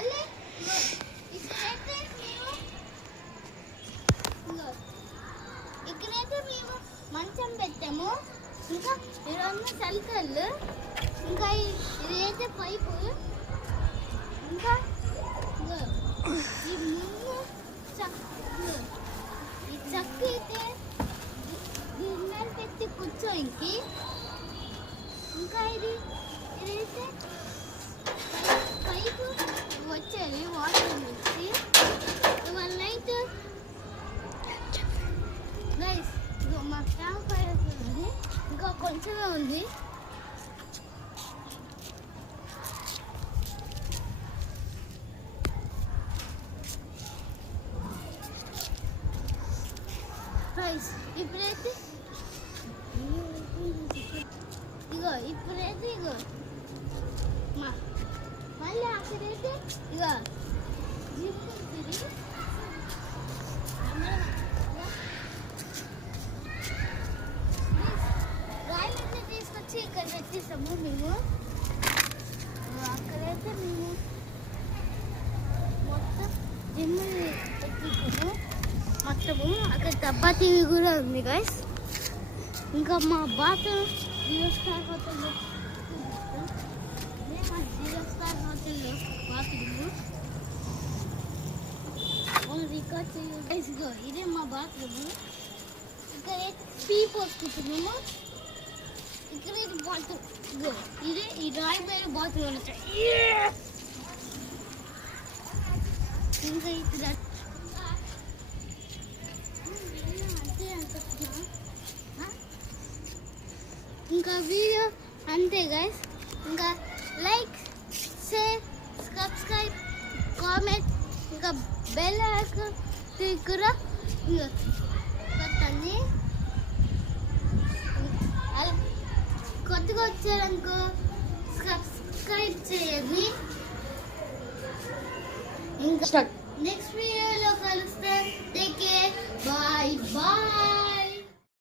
మళ్ళీ ఇక్కడైతే మేము మంచం పెట్టాము. ఇంకా ఇవన్నీ సల్కళ్ళు, ఇంకా ఇదైతే పైపు, ఇంకా ఈ ముందు ఈ చక్క అయితే దీని మీద పెట్టి కూర్చోనికి, ఇంకా ఇదైతే పైపు వచ్చేది వాటర్ నుంచి. ఇవాళ నైట్ గైస్ మా క్యాంప్ ఫైర్ ఉంది, ఇంకా కొంచెమే ఉంది. గైస్ ఇప్పుడైతే ఇగో మళ్ళీ అక్కడైతే జిమ్ ఉంటుంది. రాయలన్నీ తీసుకొచ్చి ఇక్కడ పెట్టేసాము మేము. అక్కడైతే మేము మొత్తం జిమ్ పెట్టేసాము మొత్తము. అక్కడ డబ్బా టీవీ కూడా ఉంది గైస్. ఇంకా మా బాత్రూమ్ జీరో స్టార్ హోటల్లో జీరో స్టార్ హోటల్లో బాత్రూమ్ రికార్డ్ చేయ. ఇదే మా బాత్రూమ్. ఇక్కడ పీ పోసుకుంటున్నాము. ఇక్కడ బాత్రూమ్ ఇదే ఈ డ్రాయింగ్ పైన బాత్రూమ్ ఉంటాయి. ఇంకా ఇక్కడ ఇంకా వీడియో అంతే గైస్. ఇంకా లైక్, షేర్, సబ్స్క్రైబ్, కామెంట్, ఇంకా బెల్ ఐకాన్ కూడా కొట్టండి. కొత్తగా వచ్చారనుకో సబ్స్క్రైబ్ చేయండి. ఇంకా నెక్స్ట్ వీడియో